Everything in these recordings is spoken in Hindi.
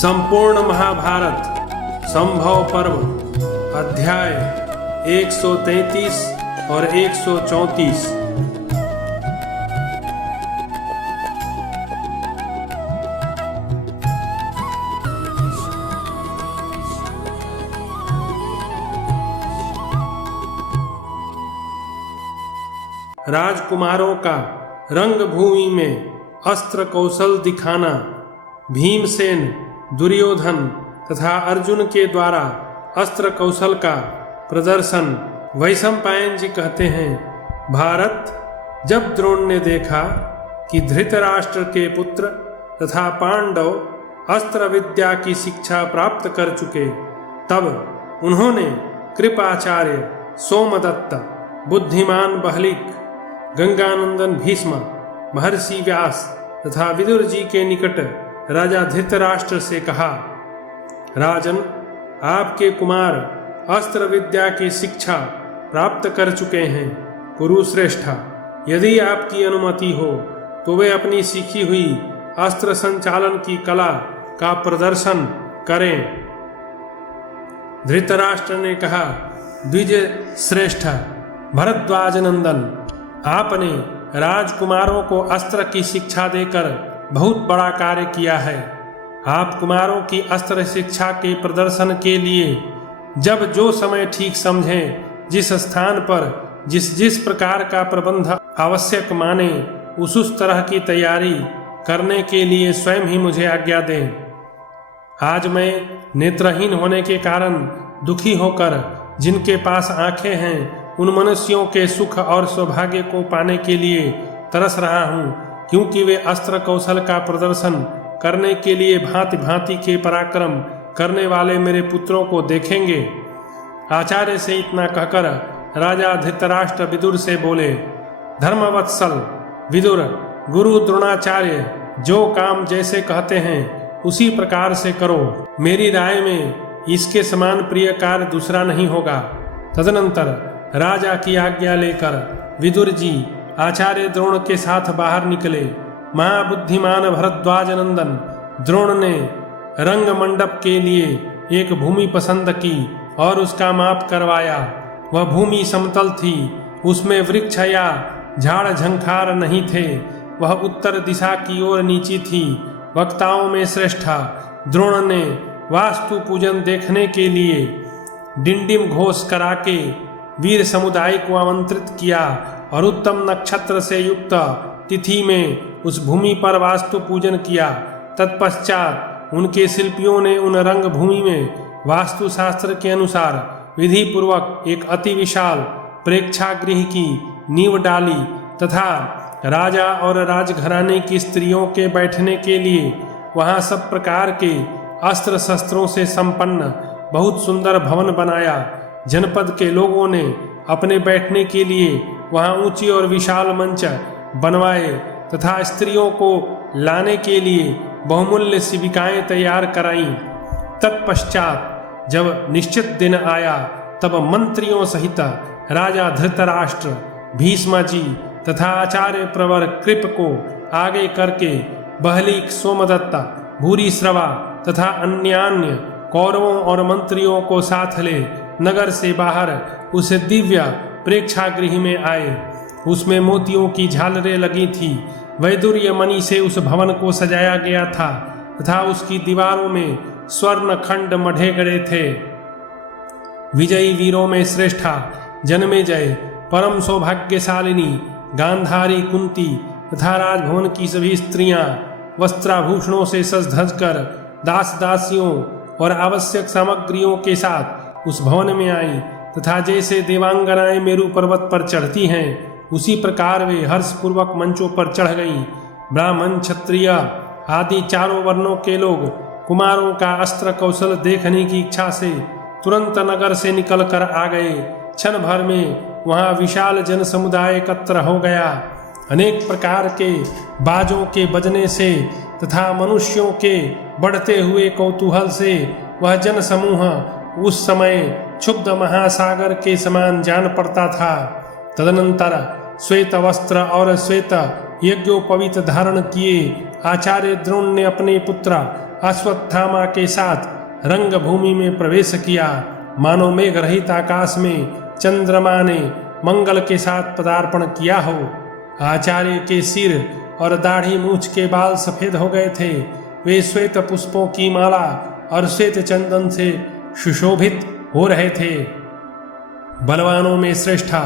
संपूर्ण महाभारत संभव पर्व अध्याय 133 और 134। राजकुमारों का रंगभूमि में अस्त्र कौशल दिखाना। भीमसेन, दुर्योधन तथा अर्जुन के द्वारा अस्त्र कौशल का प्रदर्शन। वैशंपायन जी कहते हैं, भारत, जब द्रोण ने देखा कि धृतराष्ट्र के पुत्र तथा पांडव अस्त्र विद्या की शिक्षा प्राप्त कर चुके, तब उन्होंने कृपाचार्य, सोमदत्त, बुद्धिमान बहलिक, गंगानंदन भीष्म, महर्षि व्यास तथा विदुर जी के निकट राजा धृतराष्ट्र से कहा, राजन, आपके कुमार अस्त्र विद्या की शिक्षा प्राप्त कर चुके हैं। कुरुश्रेष्ठा, यदि आपकी अनुमति हो तो वे अपनी सीखी हुई अस्त्र संचालन की कला का प्रदर्शन करें। धृतराष्ट्र ने कहा, द्विज श्रेष्ठ भरद्वाज नंदन, आपने राजकुमारों को अस्त्र की शिक्षा देकर बहुत बड़ा कार्य किया है। आप कुमारों की अस्त्र शिक्षा के प्रदर्शन के लिए जब जो समय ठीक समझें, जिस स्थान पर जिस प्रकार का प्रबंध आवश्यक माने, उस तरह की तैयारी करने के लिए स्वयं ही मुझे आज्ञा दें। आज मैं नेत्रहीन होने के कारण दुखी होकर जिनके पास आंखें हैं, उन मनुष्यों के सुख और सौभाग्य को पाने के लिए तरस रहा हूँ, क्योंकि वे अस्त्र कौशल का प्रदर्शन करने के लिए भांति भांति के पराक्रम करने वाले मेरे पुत्रों को देखेंगे। आचार्य से इतना कहकर राजा धृतराष्ट्र विदुर से बोले, धर्मवत्सल विदुर, गुरु द्रोणाचार्य जो काम जैसे कहते हैं उसी प्रकार से करो। मेरी राय में इसके समान प्रिय कार्य दूसरा नहीं होगा। तदनंतर राजा की आज्ञा लेकर विदुर जी आचार्य द्रोण के साथ बाहर निकले। महाबुद्धिमान भरद्वाज नंदन द्रोण ने रंग मंडप के लिए एक भूमि पसंद की और उसका माप करवाया। वह भूमि समतल थी, उसमें वृक्ष या झाड़ झंखार नहीं थे। वह उत्तर दिशा की ओर नीची थी। वक्ताओं में श्रेष्ठा द्रोण ने वास्तु पूजन देखने के लिए डिंडिम घोष करा के वीर समुदाय को आमंत्रित किया और उत्तम नक्षत्र से युक्त तिथि में उस भूमि पर वास्तु पूजन किया। तत्पश्चात उनके शिल्पियों ने उन रंग भूमि में वास्तु शास्त्र के अनुसार विधि पूर्वक एक अति विशाल प्रेक्षागृह की नींव डाली तथा राजा और राजघराने की स्त्रियों के बैठने के लिए वहां सब प्रकार के अस्त्र शस्त्रों से संपन्न बहुत सुंदर भवन बनाया। जनपद के लोगों ने अपने बैठने के लिए वहां ऊंची और विशाल मंच बनवाए तथा स्त्रियों को लाने के लिए बहुमूल्य शिविकाएं तैयार कराईं। तत्पश्चात जब निश्चित दिन आया, तब मंत्रियों सहित राजा धृतराष्ट्र, भीष्म जी तथा आचार्य प्रवर कृप को आगे करके बहलिक, सोमदत्त, भूरिश्रवा तथा अन्यान्य कौरवों और मंत्रियों को साथ ले नगर से बाहर उस दिव्य प्रेक्षागृह में आए। उसमें मोतियों की झालरें लगी थी। वैदुर्य मणि से उस भवन को सजाया गया था तथा उसकी दीवारों में स्वर्ण खंड मढ़े गए थे। विजयी वीरों में श्रेष्ठा जन्मेजय, परम सौभाग्यशालिनी गांधारी, कुंती तथा राजभवन की सभी स्त्रियां वस्त्राभूषणों से सज धज कर दास दासियों और आवश्यक सामग्रियों के साथ उस भवन में आई तथा जैसे देवांगनाएं मेरु पर्वत पर चढ़ती हैं, उसी प्रकार वे हर्षपूर्वक मंचों पर चढ़ गईं। ब्राह्मण, क्षत्रिय आदि चारों वर्णों के लोग कुमारों का अस्त्र कौशल देखने की इच्छा से तुरंत नगर से निकलकर आ गए। क्षण भर में वहां विशाल जन समुदाय एकत्र हो गया। अनेक प्रकार के बाजों के बजने से तथा मनुष्यों के बढ़ते हुए कौतूहल से वह जन समूह उस समय क्षुब्ध महासागर के समान जान पड़ता था। तदनंतर श्वेत वस्त्र और श्वेत यज्ञोपवीत धारण किए आचार्य द्रोण ने अपने पुत्र अश्वत्थामा के साथ रंग भूमि में प्रवेश किया। मानो मेघ रहित आकाश में चंद्रमा ने मंगल के साथ पदार्पण किया हो। आचार्य के सिर और दाढ़ी मूछ के बाल सफेद हो गए थे। वे श्वेत पुष्पों की माला और श्वेत चंदन से सुशोभित हो रहे थे। बलवानों में श्रेष्ठा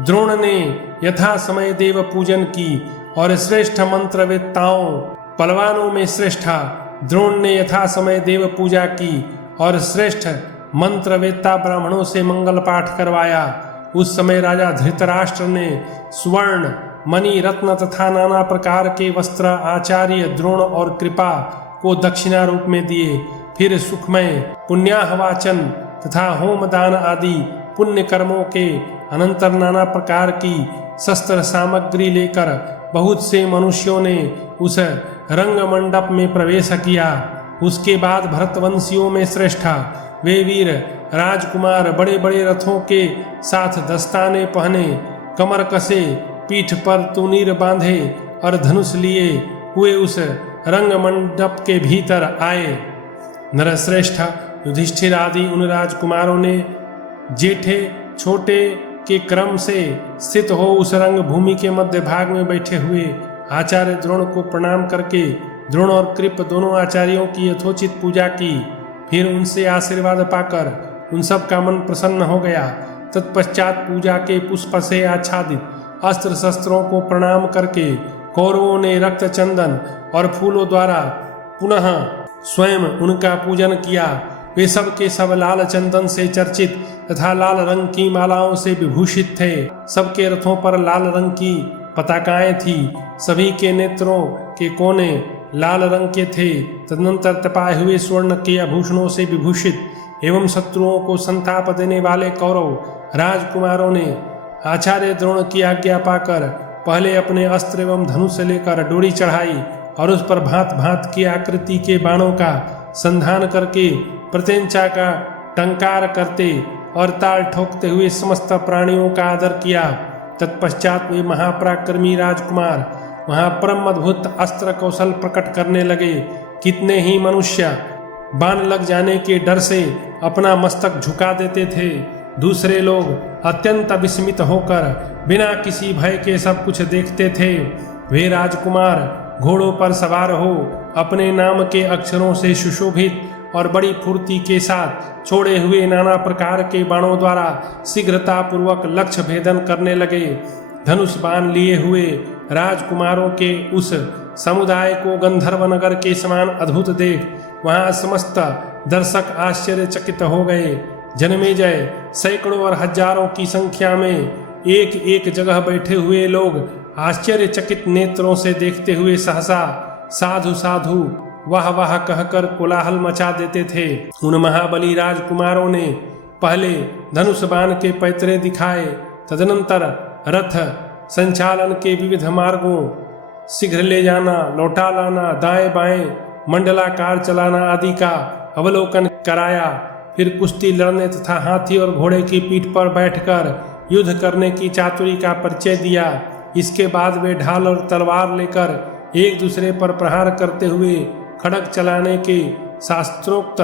द्रोण ने यथा समय देव पूजन की और श्रेष्ठ मंत्रवेत्ताओं पलवानों में श्रेष्ठा द्रोण ने यथा समय देव पूजा की और श्रेष्ठ मंत्रवेत्ता ब्राह्मणों से मंगल पाठ करवाया। उस समय राजा धृतराष्ट्र ने स्वर्ण मणि रत्न तथा नाना प्रकार के वस्त्र आचार्य द्रोण और कृपा को दक्षिणा रूप में दिए। फिर सुखमय पुण्याहवाचन तथा होमदान आदि पुण्य कर्मों के अनंतर नाना प्रकार की शस्त्र सामग्री लेकर बहुत से मनुष्यों ने उस रंग मंडप में प्रवेश किया। उसके बाद भरतवंशियों में श्रेष्ठा वे वीर राजकुमार बड़े बड़े रथों के साथ दस्ताने पहने, कमर कसे, पीठ पर तुनीर बांधे और धनुष लिए हुए उस रंग मंडप के भीतर आए। नरश्रेष्ठ युधिष्ठिर आदि उन राजकुमारों ने जेठे छोटे के क्रम से स्थित हो उस रंग भूमि के मध्य भाग में बैठे हुए आचार्य द्रोण को प्रणाम करके द्रोण और कृप दोनों आचार्यों की यथोचित पूजा की। फिर उनसे आशीर्वाद पाकर उन सब का मन प्रसन्न हो गया। तत्पश्चात पूजा के पुष्प से आच्छादित अस्त्र शस्त्रों को प्रणाम करके कौरवों ने रक्त चंदन और फूलों द्वारा पुनः स्वयं उनका पूजन किया। वे सब के सब लाल चंदन से चर्चित तथा लाल रंग की मालाओं से विभूषित थे। सबके रथों पर लाल रंग की पताकाएं थी। सभी के नेत्रों के कोने लाल रंग के थे। तदनंतर तपाए हुए स्वर्ण के आभूषणों से विभूषित एवं शत्रुओं को संताप देने वाले कौरव राजकुमारों ने आचार्य द्रोण की आज्ञा पाकर पहले अपने अस्त्र एवं धनुष लेकर डोरी चढ़ाई और उस पर भांत भांत की आकृति के बाणों का संधान करके प्रत्यंचा का टंकार करते और ताल ठोकते हुए समस्त प्राणियों का आदर किया। तत्पश्चात वे महापराक्रमी राजकुमार वहां परम अद्भुत अस्त्र कौशल प्रकट करने लगे। कितने ही मनुष्य बाण लग जाने के डर से अपना मस्तक झुका देते थे। दूसरे लोग अत्यंत विस्मित होकर बिना किसी भय के सब कुछ देखते थे। वे राजकुमार घोड़ों पर सवार हो अपने नाम के अक्षरों से सुशोभित और बड़ी फुर्ती के साथ छोड़े हुए नाना प्रकार के बाणों द्वारा शीघ्रता पूर्वक लक्ष्य भेदन करने लगे। धनुष बाण लिए हुए राजकुमारों के उस समुदाय को गंधर्व नगर के समान अद्भुत देख वहां समस्त दर्शक आश्चर्यचकित हो गए। जन्मेजय सैकड़ों और हजारों की संख्या में एक एक जगह बैठे हुए लोग आश्चर्यचकित नेत्रों से देखते हुए सहसा साधु साधु वाह वाह कहकर कोलाहल मचा देते थे। उन महाबली राजकुमारों ने पहले धनुष बाण के पैतरे दिखाए, तदनंतर रथ संचालन के विविध मार्गों, शीघ्र ले जाना, लौटा लाना, दाएं बाएं मंडलाकार चलाना आदि का अवलोकन कराया। फिर कुश्ती लड़ने तथा हाथी और घोड़े की पीठ पर बैठकर युद्ध करने की चातुरी का परिचय दिया। इसके बाद वे ढाल और तलवार लेकर एक दूसरे पर प्रहार करते हुए खड़ग चलाने के शास्त्रोक्त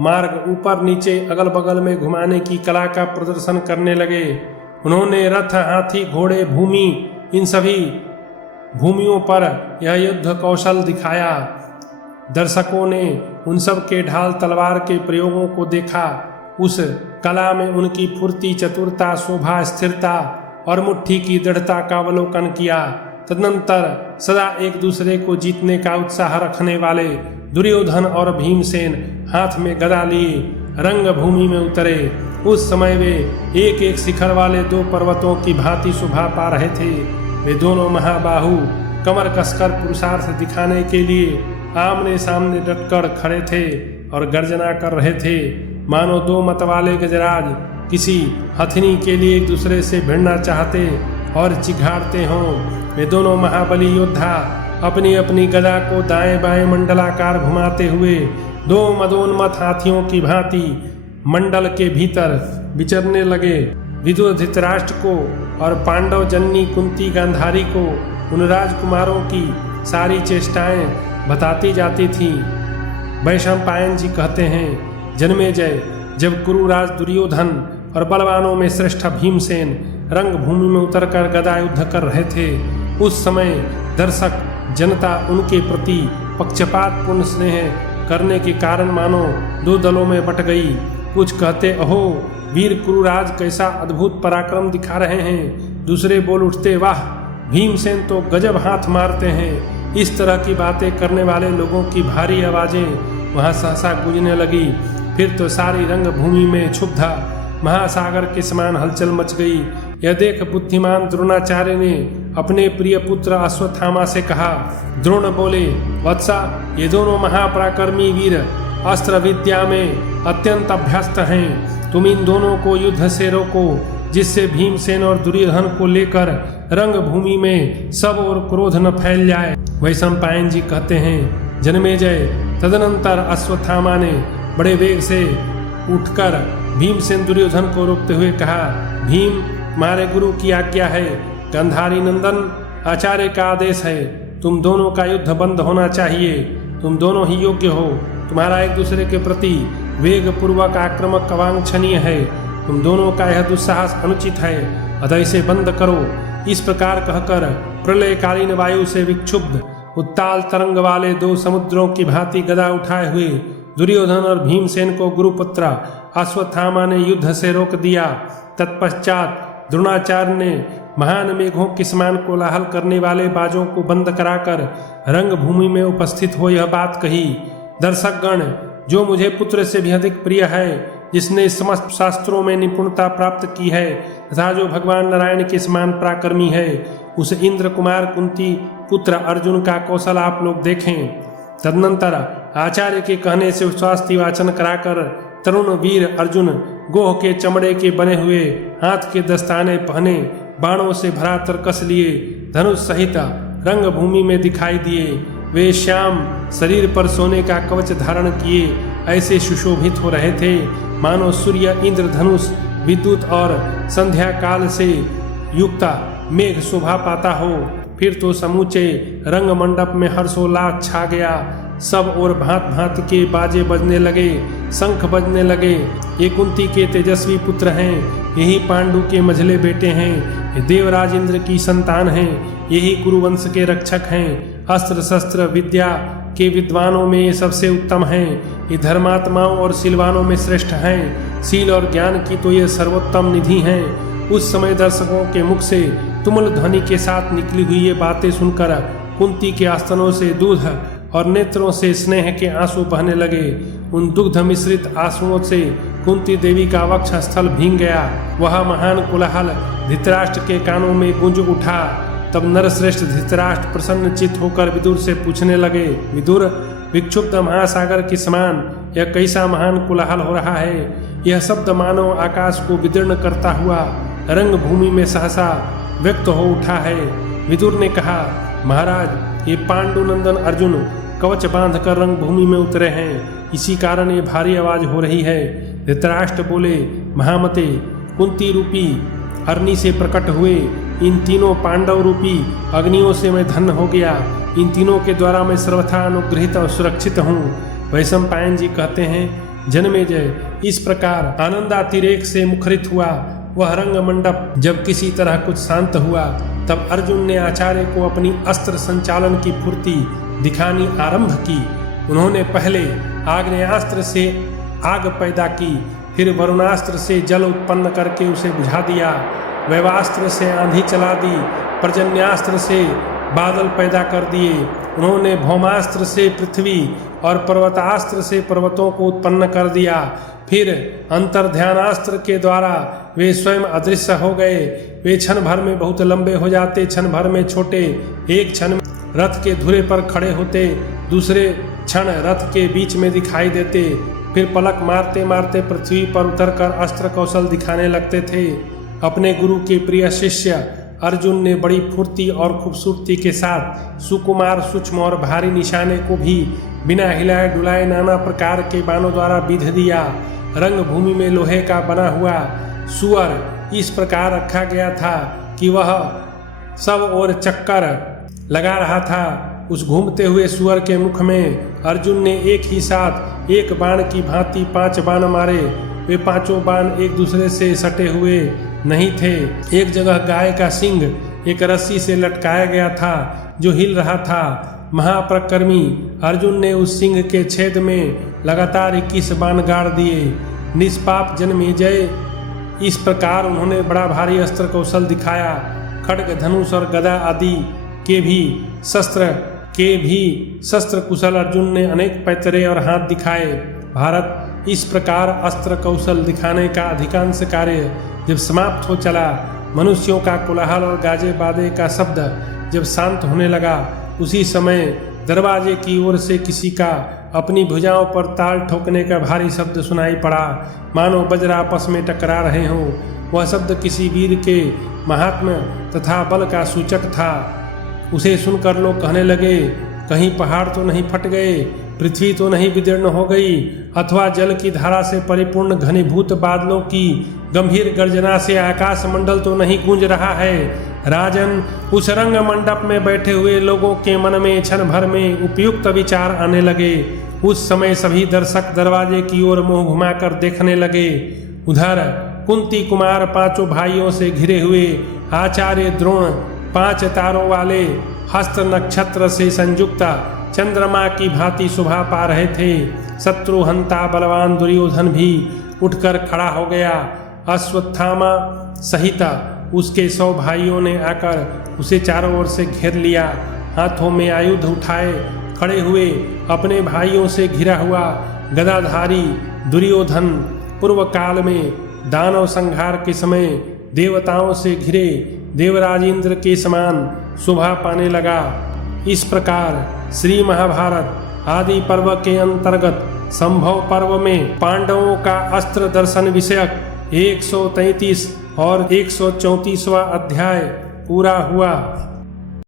मार्ग ऊपर नीचे अगल बगल में घुमाने की कला का प्रदर्शन करने लगे। उन्होंने रथ, हाथी, घोड़े, भूमि इन सभी भूमियों पर यह युद्ध कौशल दिखाया। दर्शकों ने उन सब के ढाल तलवार के प्रयोगों को देखा। उस कला में उनकी फुर्ती, चतुरता, शोभा, स्थिरता और मुट्ठी की दृढ़ता का अवलोकन किया। तदनंतर सदा एक दूसरे को जीतने का उत्साह रखने वाले दुर्योधन और भीमसेन हाथ में गदा लिए रंग भूमि में उतरे। उस समय वे एक एक शिखर वाले दो पर्वतों की भांति शोभा पा रहे थे। वे दोनों महाबाहु कमर कसकर पुरुषार्थ दिखाने के लिए आमने सामने डटकर खड़े थे और गर्जना कर रहे थे, मानो दो मतवाले गजराज किसी हथिनी के लिए एक दूसरे से भिड़ना चाहते और चिघाड़ते हों। वे दोनों महाबली योद्धा अपनी अपनी गदा को दाएं बाएं मंडलाकार घुमाते हुए दो मदोन्मत्त हाथियों की भांति मंडल के भीतर विचरने लगे। विदुर धृतराष्ट्र को और पांडव जननी कुंती गांधारी को उन राजकुमारों की सारी चेष्टाएं बताती जाती थीं। वैशंपायन जी कहते हैं, जन्मेजय, जब कुरुराज दुर्योधन और बलवानों में श्रेष्ठ भीमसेन रंगभूमि में उतरकर गदा युद्ध कर रहे थे, उस समय दर्शक जनता उनके प्रति पक्षपातपूर्ण स्नेह करने के कारण मानो दो दलों में बट गई। कुछ कहते, अहो वीर कुरुराज कैसा अद्भुत पराक्रम दिखा रहे हैं। दूसरे बोल उठते, वाह भीमसेन तो गजब हाथ मारते हैं। इस तरह की बातें करने वाले लोगों की भारी आवाजें वहां सहसा गूंजने लगी। फिर तो सारी रंगभूमि में क्षुब्धा महासागर के समान हलचल मच गई। यह देख बुद्धिमान द्रोणाचार्य ने अपने प्रिय पुत्र अश्वत्थामा से कहा। द्रोण बोले, वत्सा, ये दोनों महापराक्रमी वीर अस्त्र विद्या में अत्यंत अभ्यस्त हैं। तुम इन दोनों को युद्ध से रोको, जिससे भीमसेन और दुर्योधन को लेकर रंगभूमि में सब और क्रोध न फैल जाए। वैशंपायन जी कहते हैं, जन्मेजय, तदनंतर अश्वत्थामा ने बड़े वेग से उठकर भीमसेन दुर्योधन को रोकते हुए कहा, भीम, तुम्हारे गुरु की आज्ञा है। गांधारी नंदन, आचार्य का आदेश है। तुम दोनों का युद्ध बंद होना चाहिए। तुम दोनों ही योग्य हो। तुम्हारा एक दूसरे के प्रति वेग पूर्वक आक्रमक अवांछनीय है। तुम दोनों का यह दुस्साहस अनुचित है, अतः इसे बंद करो। इस प्रकार कहकर प्रलयकालीन वायु से विक्षुब्ध उत्ताल तरंग वाले दो समुद्रों की भांति गदा उठाए हुए दुर्योधन और भीमसेन को गुरुपुत्र अश्वत्थामा ने युद्ध से रोक दिया। तत्पश्चात द्रोणाचार्य ने महान मेघों के समान कोलाहल करने वाले बाजों को बंद कराकर रंगभूमि में उपस्थित हो यह बात कही, दर्शकगण, जो मुझे पुत्र से भी अधिक प्रिय है, जिसने समस्त शास्त्रों में निपुणता प्राप्त की है तथा जो भगवान नारायण के समान पराक्रमी है, उस इंद्र कुमार कुंती पुत्र अर्जुन का कौशल आप लोग देखें। तदनंतर आचार्य के कहने से स्वास्थ्य वाचन कराकर तरुण वीर अर्जुन गोह के चमड़े के बने हुए हाथ के दस्ताने पहने बाणों से भरा तरकस लिए धनुष सहित रंगभूमि में दिखाई दिए। वे श्याम शरीर पर सोने का कवच धारण किए ऐसे सुशोभित हो रहे थे मानो सूर्य इंद्र धनुष विद्युत और संध्या काल से युक्त मेघ शोभा पाता हो। फिर तो समूचे रंग मंडप में हर्षोल्लास छा गया। सब और भांत भांत के बाजे बजने लगे, शंख बजने लगे। ये कुंती के तेजस्वी पुत्र हैं, यही पांडु के मझले बेटे हैं, ये देवराज इंद्र की संतान हैं, यही कुरुवंश के रक्षक हैं। अस्त्र शस्त्र विद्या के विद्वानों में ये सबसे उत्तम हैं, ये धर्मात्माओं और शीलवानों में श्रेष्ठ हैं। शील और ज्ञान की तो ये सर्वोत्तम निधि हैं। उस समय दर्शकों के मुख से तुमुल ध्वनि के साथ निकली हुई ये बातें सुनकर कुंती के आस्तनों से दूध और नेत्रों से स्नेह के आंसू बहने लगे। उन दुग्ध मिश्रित आंसुओं से कुंती देवी का वक्ष स्थल भींग गया। वह महान कोलाहल धृतराष्ट्र के कानों में गूंज उठा। तब नरश्रेष्ठ धृतराष्ट्र प्रसन्न चित्त होकर विदुर से पूछने लगे, विदुर, विक्षुब्ध महासागर के समान यह कैसा महान कोलाहल हो रहा है? यह शब्द मानो आकाश को विदीर्ण करता हुआ रंगभूमि में सहसा व्यक्त हो उठा है। विदुर ने कहा, महाराज, ये पांडुनंदन अर्जुन कवच बांधकर रंगभूमि में उतरे हैं, इसी कारण ये भारी आवाज हो रही है। धृतराष्ट्र बोले, महामते, कुंती रूपी अग्नि से प्रकट हुए इन तीनों पांडव रूपी अग्नियों से मैं धन्य हो गया। इन तीनों के द्वारा मैं सर्वथा अनुग्रहित और सुरक्षित हूँ। वैशंपायन जी कहते हैं, जन्मेजय, इस प्रकार आनंदातिरेक से मुखरित हुआ वह रंग मंडप जब किसी तरह कुछ शांत हुआ, तब अर्जुन ने आचार्य को अपनी अस्त्र संचालन की फुर्ती दिखानी आरंभ की। उन्होंने पहले आग्नेयास्त्र से आग पैदा की, फिर वरुणास्त्र से जल उत्पन्न करके उसे बुझा दिया, वैवास्त्र से आंधी चला दी, पर्जन्यास्त्र से बादल पैदा कर दिए। उन्होंने भौमास्त्र से पृथ्वी और पर्वतास्त्र से पर्वतों को उत्पन्न कर दिया। फिर अंतर्ध्यानास्त्र के द्वारा वे स्वयं अदृश्य हो गए। वे क्षण भर में बहुत लंबे हो जाते, क्षण भर में छोटे। एक क्षण में रथ के धुरे पर खड़े होते, दूसरे क्षण रथ के बीच में दिखाई देते, फिर पलक मारते मारते पृथ्वी पर उतरकर अस्त्र कौशल दिखाने लगते थे। अपने गुरु के प्रिय शिष्य अर्जुन ने बड़ी फुर्ती और खूबसूरती के साथ सुकुमार, सूक्ष्म और भारी निशाने को भी बिना हिलाए डुलाए नाना प्रकार के बाणों द्वारा बिध दिया। रंगभूमि में लोहे का बना हुआ सुअर इस प्रकार रखा गया था कि वह सब और चक्कर लगा रहा था। उस घूमते हुए सुअर के मुख में अर्जुन ने एक ही साथ एक बाण की भांति 5 बाण मारे। वे 5 बाण एक दूसरे से सटे हुए नहीं थे। एक जगह गाय का सींग एक रस्सी से लटकाया गया था जो हिल रहा था। महापराक्रमी अर्जुन ने उस सिंह के छेद में लगातार 21 बाण गाड़ दिए। निष्पाप जन्मेजय, इस प्रकार उन्होंने बड़ा भारी अस्त्र कौशल दिखाया। खड्ग, धनुष और गदा आदि के भी शस्त्र कुशल अर्जुन ने अनेक पैतरे और हाथ दिखाए। भारत, इस प्रकार अस्त्र कौशल दिखाने का अधिकांश कार्य जब समाप्त हो चला, मनुष्यों का कोलाहल और गाजे बादे का शब्द जब शांत होने लगा, उसी समय दरवाजे की ओर से किसी का अपनी भुजाओं पर ताल ठोकने का भारी शब्द सुनाई पड़ा, मानो वज्र आपस में टकरा रहे हों। वह शब्द किसी वीर के महात्म्य तथा बल का सूचक था। उसे सुनकर लोग कहने लगे, कहीं पहाड़ तो नहीं फट गए, पृथ्वी तो नहीं विदीर्ण हो गई, अथवा जल की धारा से परिपूर्ण घनीभूत बादलों की गंभीर गर्जना से आकाश मंडल तो नहीं गूंज रहा है। राजन, उस रंग मंडप में बैठे हुए लोगों के मन में क्षण भर में उपयुक्त विचार आने लगे। उस समय सभी दर्शक दरवाजे की ओर मुंह घुमाकर देखने लगे। उधर कुंती कुमार 5 भाइयों से घिरे हुए आचार्य द्रोण 5 तारों वाले हस्त नक्षत्र से संयुक्त चंद्रमा की भांति शोभा पा रहे थे। शत्रुहंता बलवान दुर्योधन भी उठकर खड़ा हो गया। अश्वत्थामा सहित उसके 100 भाइयों ने आकर उसे चारों ओर से घेर लिया। हाथों में आयुध उठाए खड़े हुए अपने भाइयों से घिरा हुआ गदाधारी दुर्योधन पूर्व काल में दानव संहार के समय देवताओं से घिरे देवराज इंद्र के समान शोभा पाने लगा। इस प्रकार श्री महाभारत आदि पर्व के अंतर्गत संभव पर्व में पांडवों का अस्त्र दर्शन विषयक 133 और 134वां अध्याय पूरा हुआ।